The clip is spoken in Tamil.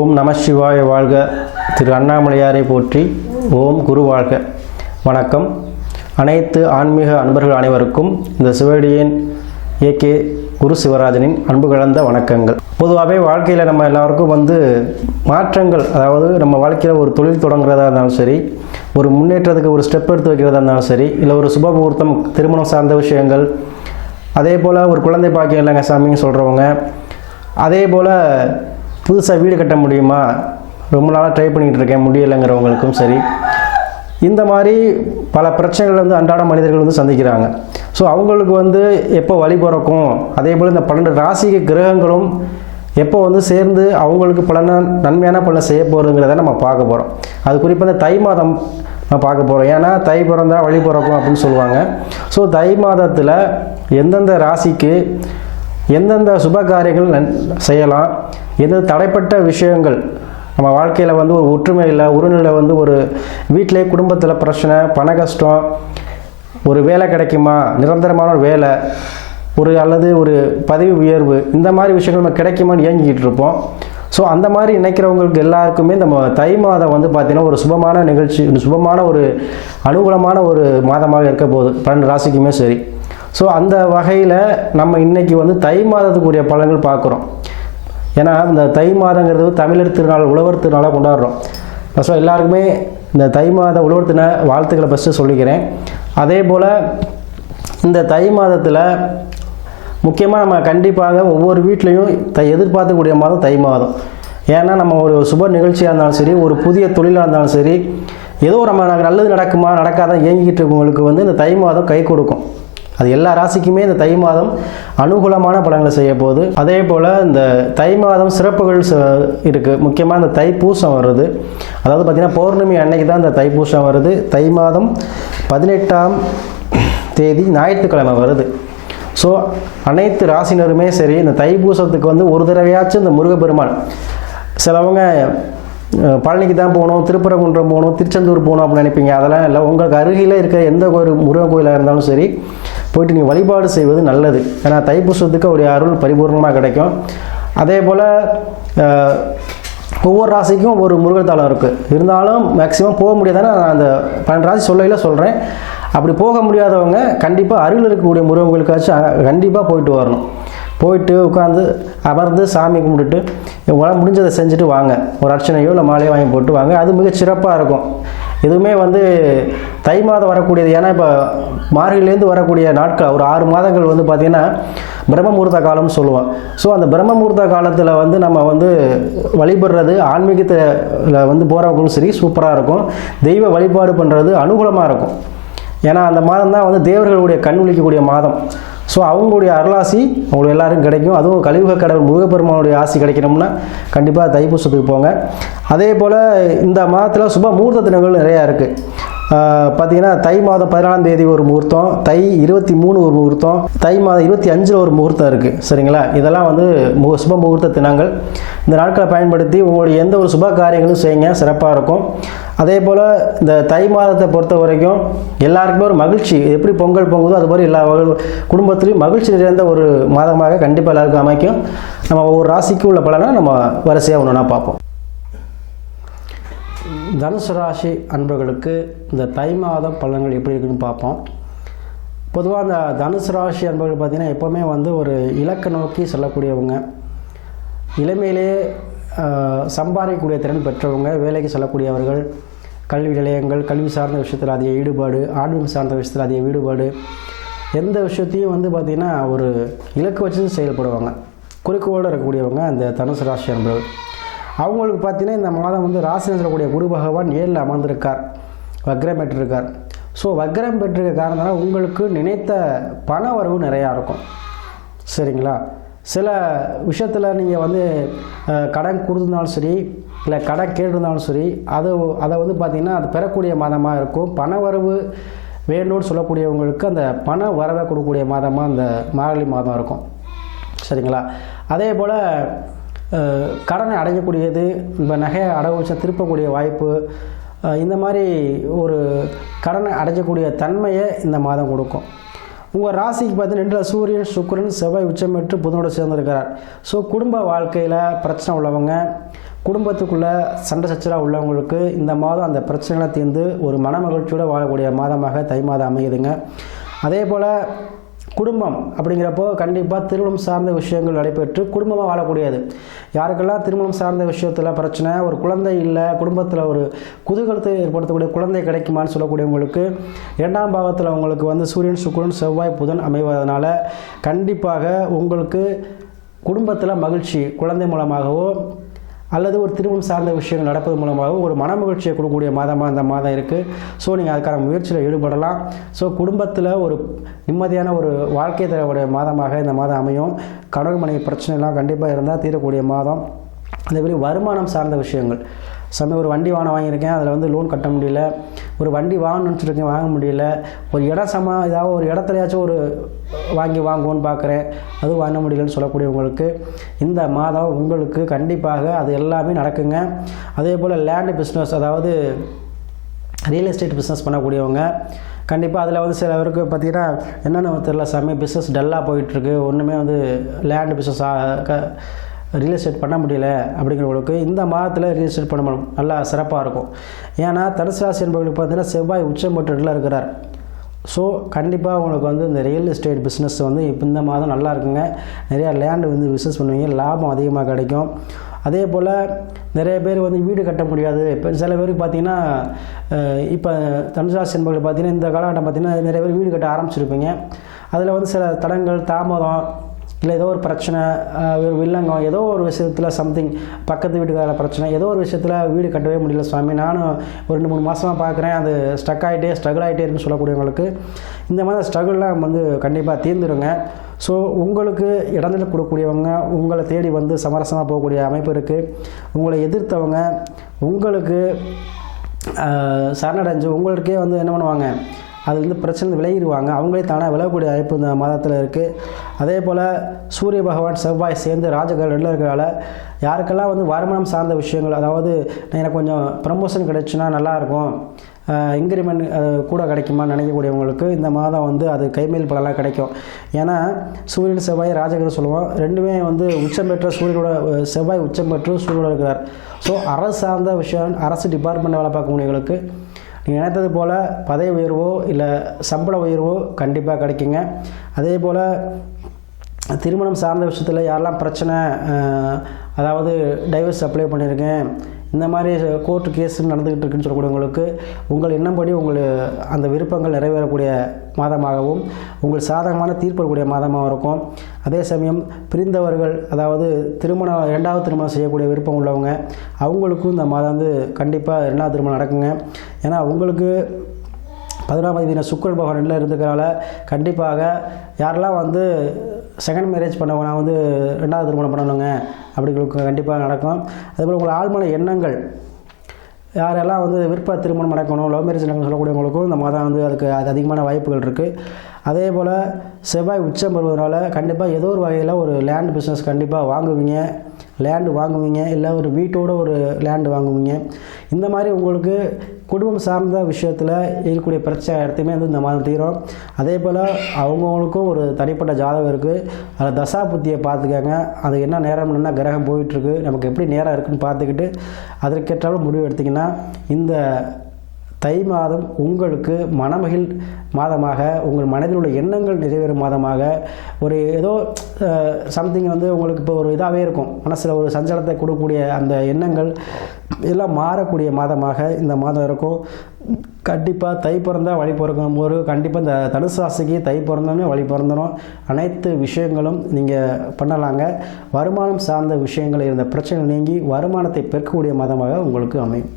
ஓம் நம சிவாய வாழ்க. திரு அண்ணாமலையாரை போற்றி. ஓம் குரு வாழ்க. வணக்கம். அனைத்து ஆன்மீக அன்பர்கள் அனைவருக்கும் இந்த சிவடியின் ஏகே குரு சிவராஜனின் அன்பு கலந்த வணக்கங்கள். பொதுவாகவே வாழ்க்கையில் நம்ம எல்லாருக்கும் மாற்றங்கள், அதாவது நம்ம வாழ்க்கையில் ஒரு தொழில் தொடங்குறதா இருந்தாலும் சரி, ஒரு முன்னேற்றத்துக்கு ஒரு ஸ்டெப் எடுத்து வைக்கிறதா இருந்தாலும் சரி, இல்லை ஒரு சுப முகூர்த்தம், திருமணம் சார்ந்த விஷயங்கள், அதே போல் ஒரு குழந்தை பாக்கியம் இல்லைங்க சாமின்னு சொல்கிறவங்க, அதே போல் புதுசாக வீடு கட்ட முடியுமா, ரொம்ப நாளாக ட்ரை பண்ணிகிட்டு இருக்கேன் முடியலைங்கிறவங்களுக்கும் சரி, இந்த மாதிரி பல பிரச்சனைகள் அன்றாட மனிதர்கள் சந்திக்கிறாங்க. ஸோ அவங்களுக்கு எப்போ வழி பிறக்கும், அதே போல் இந்த 12 ராசிக்கு கிரகங்களும் எப்போ சேர்ந்து அவங்களுக்கு நன்மையான பலனை செய்ய போகிறதுங்கிறத நம்ம பார்க்க போகிறோம். அது குறிப்பாக இந்த தை மாதம் நான் பார்க்க போகிறோம். ஏன்னா தை பிறந்தால் வழி பிறக்கும் அப்படின்னு சொல்லுவாங்க. ஸோ தை மாதத்தில் எந்தெந்த ராசிக்கு எந்தெந்த சுப காரியங்கள் செய்யலாம், எந்தெந்த தடைப்பட்ட விஷயங்கள் நம்ம வாழ்க்கையில் ஒரு ஒற்றுமை இல்லை, உறநிலை ஒரு வீட்டிலே குடும்பத்தில் பிரச்சனை, பண கஷ்டம், ஒரு வேலை கிடைக்குமா, நிரந்தரமான ஒரு வேலை, அல்லது ஒரு பதவி உயர்வு, இந்த மாதிரி விஷயங்கள் நம்ம கிடைக்குமான்னு ஏங்கிக்கிட்டு இருப்போம். ஸோ அந்த மாதிரி நினைக்கிறவங்களுக்கு எல்லாருக்குமே நம்ம தை மாதம் பார்த்திங்கன்னா ஒரு சுபமான நிகழ்ச்சி, சுபமான ஒரு அனுகூலமான ஒரு மாதமாக இருக்க போகுது 12 ராசிக்குமே சரி. ஸோ அந்த வகையில் நம்ம இன்றைக்கி தை மாதத்துக்குரிய பலன்கள் பார்க்குறோம். ஏன்னா இந்த தை மாதங்கிறது தமிழர் திருநாள், உழவர் திருநாளாக கொண்டாடுறோம். ஸோ எல்லாருக்குமே இந்த தை மாத உழவர் திருநாள் வாழ்த்துக்களை ஃபஸ்ட்டு சொல்லிக்கிறேன். அதே போல் இந்த தை மாதத்தில் முக்கியமாக நம்ம கண்டிப்பாக ஒவ்வொரு வீட்லேயும் எதிர்பார்க்கக்கூடிய மாதம் தை மாதம். ஏன்னா நம்ம ஒரு சுப நிகழ்ச்சியாக இருந்தாலும் சரி, ஒரு புதிய தொழிலாக இருந்தாலும் சரி, ஏதோ நம்ம நல்லது நடக்குமா நடக்காதான் ஏங்கிக்கிட்டு இருக்கவங்களுக்கு இந்த தை மாதம் கை கொடுக்கும். அது எல்லா ராசிக்குமே இந்த தை மாதம் அனுகூலமான பலன்களை செய்ய போகுது. அதே போல் இந்த தை மாதம் சிறப்புகள் இருக்குது. முக்கியமாக இந்த தைப்பூசம் வருது. அதாவது பார்த்திங்கன்னா பௌர்ணமி அன்னைக்கு தான் இந்த தைப்பூசம் வருது. தை மாதம் 18ஆம் தேதி ஞாயிற்றுக்கிழமை வருது. ஸோ அனைத்து ராசினருமே சரி இந்த தைப்பூசத்துக்கு ஒரு தடவையாச்சும் இந்த முருகப்பெருமான், சிலவங்க பழனிக்கு தான் போகணும், திருப்பரங்குன்றம் போகணும், திருச்செந்தூர் போகணும் அப்படின்னு நினைப்பீங்க. அதெல்லாம் இல்லை. உங்களுக்கு அருகில் இருக்கிற எந்த ஒரு முருகன் கோயிலாக இருந்தாலும் சரி போயிட்டு நீங்கள் வழிபாடு செய்வது நல்லது. ஏன்னா தைப்பூசத்துக்கு அவருடைய அருள் பரிபூர்ணமாக கிடைக்கும். அதே போல் ஒவ்வொரு ராசிக்கும் ஒரு முருகன் தலம் இருக்குது. இருந்தாலும் மேக்ஸிமம் போக முடியாதானே நான் அந்த 12 ராசி சொல்லையில் சொல்கிறேன். அப்படி போக முடியாதவங்க கண்டிப்பாக அருகில் இருக்கக்கூடிய முருகன் கோயிலுக்காச்சும் கண்டிப்பாக போயிட்டு வரணும். போயிட்டு உட்காந்து அமர்ந்து சாமி கும்பிட்டுட்டு உங்களால் முடிஞ்சதை செஞ்சுட்டு வாங்க. ஒரு அர்ச்சனையோ இல்லை மாலையோ வாங்கி போட்டு வாங்க. அது மிக சிறப்பாக இருக்கும். எதுவுமே தை மாதம் வரக்கூடியது. ஏன்னா இப்போ மார்கழிலேருந்து வரக்கூடிய நாட்கள் ஒரு 6 மாதங்கள் பார்த்திங்கன்னா பிரம்ம முகூர்த்த காலம்னு சொல்லுவோம். ஸோ அந்த பிரம்ம முகூர்த்த காலத்தில் நம்ம வழிபடுறது, ஆன்மீகத்தில் போகிறவங்களும் சரி சூப்பராக இருக்கும். தெய்வ வழிபாடு பண்ணுறது அனுகூலமாக இருக்கும். ஏன்னா அந்த மாதம் தான் தேவர்களுடைய கண் விழிக்கக்கூடிய மாதம். ஸோ அவங்களுடைய அருளாசி அவங்களுக்கு எல்லாருக்கும் கிடைக்கும். அதுவும் கலியுக கடவுள் முருகப்பெருமானுடைய ஆசி கிடைக்கணும்னா கண்டிப்பாக தைப்பூசத்துக்கு போங்க. அதே போல் இந்த மாதத்தில் சுப முகூர்த்த தினங்கள் நிறையா இருக்குது. பார்த்திங்கன்னா தை மாதம் 14ஆம் தேதி ஒரு முகூர்த்தம், தை 23 ஒரு முகூர்த்தம், தை மாதம் 25 ஒரு முகூர்த்தம் இருக்குது. சரிங்களா? இதெல்லாம் சுப முகூர்த்த தினங்கள். இந்த நாட்களை பயன்படுத்தி உங்களுடைய எந்த ஒரு சுப காரியங்களும் செய்யுங்க, சிறப்பாக இருக்கும். அதே போல் இந்த தை மாதத்தை பொறுத்த வரைக்கும் எல்லாருக்குமே ஒரு மகிழ்ச்சி, எப்படி பொங்கல் பொங்குதோ அது மாதிரி எல்லா குடும்பத்திலையும் மகிழ்ச்சி நிறைந்த ஒரு மாதமாக கண்டிப்பாக எல்லாருக்கும் அமைக்கும். நம்ம ஒவ்வொரு ராசிக்கு உள்ள பலனை நம்ம வரிசையாக ஒன்றுனா பார்ப்போம். தனுசு ராசி அன்பர்களுக்கு இந்த தை மாதம் பலன்கள் எப்படி இருக்குன்னு பார்ப்போம். பொதுவாக இந்த தனுசு ராசி அன்பர்கள் பார்த்திங்கன்னா எப்போவுமே ஒரு இலக்கை நோக்கி செல்லக்கூடியவங்க, இளமையிலேயே சம்பாதிக்கக்கூடிய திறன் பெற்றவங்க, வேலைக்கு செல்லக்கூடியவர்கள், கல்வி நிலையங்கள், கல்வி சார்ந்த விஷயத்தில் அதிக ஈடுபாடு, ஆன்மீகம் சார்ந்த விஷயத்தில் அதிக ஈடுபாடு, எந்த விஷயத்தையும் பார்த்திங்கன்னா ஒரு இலக்கு வச்சு செயல்படுவாங்க, குறிக்கோளோடு இருக்கக்கூடியவங்க அந்த தனுசு ராசி அன்பர்கள். அவங்களுக்கு பார்த்திங்கன்னா இந்த மாதம் ராசியில் சொல்லக்கூடிய குரு பகவான் 7ல் அமர்ந்திருக்கார், வக்ரம் பெற்றிருக்கார். ஸோ வக்ரம் பெற்றிருக்க காரணத்தினால உங்களுக்கு நினைத்த பண வரவு நிறையா இருக்கும். சரிங்களா? சில விஷயத்தில் நீங்கள் கடன் கொடுத்துருந்தாலும் சரி, இல்லை கடன் கேட்டிருந்தாலும் சரி, அதை பார்த்திங்கன்னா அது பெறக்கூடிய மாதமாக இருக்கும். பண வரவு வேணும்னு சொல்லக்கூடியவங்களுக்கு அந்த பண வரவை கொடுக்கக்கூடிய மாதமாக அந்த மார்கழி மாதம் இருக்கும். சரிங்களா? அதே போல் கடனை அடையக்கூடியது, இப்போ நகையை அடகு வச்சா திருப்பக்கூடிய வாய்ப்பு, இந்த மாதிரி ஒரு கடனை அடையக்கூடிய தன்மையை இந்த மாதம் கொடுக்கும். உங்கள் ராசிக்கு பார்த்தீங்கன்னா சூரியன், சுக்கிரன், செவ்வாய் உச்சம் பெற்று புதனோடு சேர்ந்திருக்கிறார். ஸோ குடும்ப வாழ்க்கையில் பிரச்சனை உள்ளவங்க, குடும்பத்துக்குள்ளே சண்டை சச்சரவாக உள்ளவங்களுக்கு இந்த மாதம் அந்த பிரச்சனைகளை தீர்ந்து ஒரு மன மகிழ்ச்சியோடு வாழக்கூடிய மாதமாக தை மாதம் அமையுதுங்க. அதே போல் குடும்பம் அப்படிங்கிறப்போ கண்டிப்பாக திருமணம் சார்ந்த விஷயங்கள் நடைபெற்று குடும்பமாக வாழக்கூடியது. யாருக்கெல்லாம் திருமணம் சார்ந்த விஷயத்தில் பிரச்சனை, ஒரு குழந்தை இல்லை, குடும்பத்தில் ஒரு குதூகலத்தை ஏற்படுத்தக்கூடிய குழந்தை கிடைக்குமான்னு சொல்லக்கூடியவங்களுக்கு 2ஆம் பாவத்தில் உங்களுக்கு வந்து சூரியன், சுக்கிரன், செவ்வாய், புதன் அமைவதனால கண்டிப்பாக உங்களுக்கு குடும்பத்தில் மகிழ்ச்சி குழந்தை மூலமாகவோ அல்லது ஒரு திருமணம் சார்ந்த விஷயங்கள் நடப்பது மூலமாக ஒரு மன மகிழ்ச்சியை கொடுக்கக்கூடிய மாதமாக இந்த மாதம் இருக்குது. ஸோ நீங்கள் அதுக்கான முயற்சியில் ஈடுபடலாம். ஸோ குடும்பத்தில் ஒரு நிம்மதியான ஒரு வாழ்க்கை தரக்கூடிய மாதமாக இந்த மாதம் அமையும். கணவன் மனைவி பிரச்சனைலாம் கண்டிப்பாக இருந்தால் தீரக்கூடிய மாதம். அதேபோல் வருமானம் சார்ந்த விஷயங்கள், ஒரு வண்டி வாங்கியிருக்கேன், அதில் வந்து லோன் கட்ட முடியல, ஒரு வண்டி வாங்கணும்னு நினச்சிருக்கேன், வாங்க முடியல, ஒரு இடம் ஏதாவது ஒரு இடத்துலையாச்சும் ஒரு வாங்குவோன்னு பார்க்குறேன், அதுவும் வாங்க முடியலன்னு சொல்லக்கூடியவங்களுக்கு இந்த மாதம் உங்களுக்கு கண்டிப்பாக அது எல்லாமே நடக்குங்க. அதே போல் லேண்டு பிஸ்னஸ், அதாவது ரியல் எஸ்டேட் பிஸ்னஸ் பண்ணக்கூடியவங்க கண்டிப்பாக அதில் வந்து சில பேருக்கு பார்த்திங்கன்னா என்னென்ன தெரியல, சாமி பிஸ்னஸ் டல்லாக போயிட்டுருக்கு, ஒன்றுமே வந்து லேண்டு பிஸ்னஸ் ரியல் எஸ்டேட் பண்ண முடியல அப்படிங்கிறவங்களுக்கு இந்த மாதத்தில் ரியல் எஸ்டேட் பண்ண நல்லா சிறப்பாக இருக்கும். ஏன்னா தனுசு ராசி என்பவர்களுக்கு பார்த்தீங்கன்னா செவ்வாய் உச்சம் பெற்றுல இருக்கிறார். ஸோ கண்டிப்பாக உங்களுக்கு வந்து இந்த ரியல் எஸ்டேட் பிஸ்னஸ் வந்து இப்போ இந்த மாதம் நல்லா இருக்குங்க. நிறையா லேண்டு வந்து பிஸ்னஸ் பண்ணுவீங்க, லாபம் அதிகமாக கிடைக்கும். அதே போல் நிறைய பேர் வந்து வீடு கட்ட முடியாது. இப்போ சில பேருக்கு பார்த்திங்கன்னா இப்போ தனுசு ராசி என்பவர்கள் பார்த்திங்கன்னா இந்த காலகட்டம் பார்த்திங்கன்னா நிறைய பேர் வீடு கட்ட ஆரம்பிச்சிருப்பீங்க. அதில் வந்து சில தடங்கள், தாமதம், இல்லை ஏதோ ஒரு பிரச்சனை, வில்லங்கம், ஏதோ ஒரு விஷயத்தில் சம்திங் பக்கத்து வீட்டுக்கார பிரச்சனை, ஏதோ ஒரு விஷயத்தில் வீடு கட்டவே முடியல சுவாமி, நானும் ஒரு 2-3 மாதமாக பார்க்குறேன், அது ஸ்ட்ரகிள் ஆகிட்டே இருக்குன்னு சொல்லக்கூடியவங்களுக்கு இந்த மாதிரி ஸ்ட்ரகிள்லாம் வந்து கண்டிப்பாக தீர்ந்துருங்க. ஸோ உங்களுக்கு இடத்துல கொடுக்கக்கூடியவங்க உங்களை தேடி வந்து சமரசமாக போகக்கூடிய அமைப்பு இருக்குது. உங்களை எதிர்த்தவங்க உங்களுக்கு சரணடைஞ்சு உங்களுக்கே வந்து என்ன பண்ணுவாங்க, அது வந்து பிரச்சனை விலகிடுவாங்க, அவங்களே தானாக விலகக்கூடிய வாய்ப்பு இந்த மாதத்தில் இருக்குது. அதே போல் சூரிய பகவான் செவ்வாய் சேர்ந்து ராஜகிரகம் 2 இருக்கிறதால யாருக்கெல்லாம் வந்து வருமானம் சார்ந்த விஷயங்கள், அதாவது எனக்கு கொஞ்சம் ப்ரமோஷன் கிடைச்சுன்னா நல்லாயிருக்கும், இன்க்ரிமெண்ட் கூட கிடைக்குமான்னு நினைக்கக்கூடியவங்களுக்கு இந்த மாதம் வந்து அது கைமேல் பலனாக கிடைக்கும். ஏன்னா சூரியன் செவ்வாய் ராஜகிரகம் சொல்லுவோம், ரெண்டுமே வந்து உச்சம் பெற்ற சூரியனோட, செவ்வாய் உச்சம் பெற்று சூரியனோட இருக்கிறார். ஸோ அரசு சார்ந்த விஷயம், அரசு டிபார்ட்மெண்ட் வேலை பார்க்கக்கூடியவங்களுக்கு நீங்கள் நினைத்தது போல் பதவி உயர்வோ இல்லை சம்பள உயர்வோ கண்டிப்பாக கிடைக்குங்க. அதே போல் திருமணம் சார்ந்த விஷயத்தில் யாரெல்லாம் பிரச்சனை, அதாவது டைவர்ஸ் அப்ளை பண்ணியிருக்கேன், இந்த மாதிரி கோர்ட்டு கேஸ் நடந்துக்கிட்டு இருக்குன்னு சொல்லக்கூடியவங்களுக்கு உங்கள் எண்ணம்படி அந்த விருப்பங்கள் நிறைவேறக்கூடிய மாதமாகவும் உங்கள் சாதகமான தீர்ப்பக்கூடிய மாதமாகவும் இருக்கும். அதே சமயம் பிரிந்தவர்கள், அதாவது திருமணம் 2வது திருமணம் செய்யக்கூடிய விருப்பம் உள்ளவங்க அவங்களுக்கும் இந்த மாதம் வந்து கண்டிப்பாக 2வது திருமணம் நடக்குங்க. ஏன்னா உங்களுக்கு 11ஆம் தேதி சுக்கிரன் பகவான் 2ல் இருந்துக்கிறனால கண்டிப்பாக யாரெல்லாம் வந்து செகண்ட் மேரேஜ் பண்ணவங்க, நான் வந்து 2வது திருமணம் பண்ணணுங்க அப்படிங்களுக்கு கண்டிப்பாக நடக்கும். அதேபோல் உங்கள் ஆழ்மன எண்ணங்கள், யாரெல்லாம் வந்து விருப்ப திருமணம் நடக்கணும், லவ் மேரேஜ் நடக்கணும்னு சொல்லக்கூடியவங்களுக்கும் இந்த மாதம் வந்து அதுக்கு அதிகமான வாய்ப்புகள் இருக்குது. அதே போல் செவ்வாய் உச்சம் பெறுவதனால கண்டிப்பாக ஏதோ ஒரு வகையில் ஒரு லேண்ட் பிஸ்னஸ் கண்டிப்பாக வாங்குவீங்க, இல்லை ஒரு வீட்டோட ஒரு லேண்டு வாங்குவீங்க. இந்த மாதிரி உங்களுக்கு குடும்பம் சார்ந்த விஷயத்தில் இருக்கக்கூடிய பிரச்சனை இடத்தையுமே வந்து இந்த மாதம் தீரும். அதே போல் அவங்கவுங்களுக்கும் ஒரு தனிப்பட்ட ஜாதகம் இருக்குது, அதில் தசா புத்தியை பார்த்துக்கங்க. அது என்ன நேரம், என்ன கிரகம் போயிட்டுருக்கு, நமக்கு எப்படி நேரம் இருக்குதுன்னு பார்த்துக்கிட்டு அதற்கேற்றாலும் முடிவு எடுத்திங்கன்னா இந்த தை மாதம் உங்களுக்கு மனமகிழ் மாதமாக, உங்கள் மனதில் உள்ள எண்ணங்கள் நிறைவேறும் மாதமாக, ஒரு ஏதோ சம்திங் வந்து உங்களுக்கு இப்போ ஒரு இதாகவே இருக்கும், மனசில் ஒரு சஞ்சலத்தை கொடுக்கக்கூடிய அந்த எண்ணங்கள் எல்லாம் மாறக்கூடிய மாதமாக இந்த மாதம் இருக்கும். கண்டிப்பாக தை பிறந்தால் வழி பிறக்கும் போது கண்டிப்பாக இந்த தனுசு ராசிக்கு தை பிறந்தோமே வழி பிறந்தணும். அனைத்து விஷயங்களும் நீங்கள் பண்ணலாங்க. வருமானம் சார்ந்த விஷயங்கள் இருந்த பிரச்சனை நீங்கி வருமானத்தை பெருக்கக்கூடிய மாதமாக உங்களுக்கு அமையும்.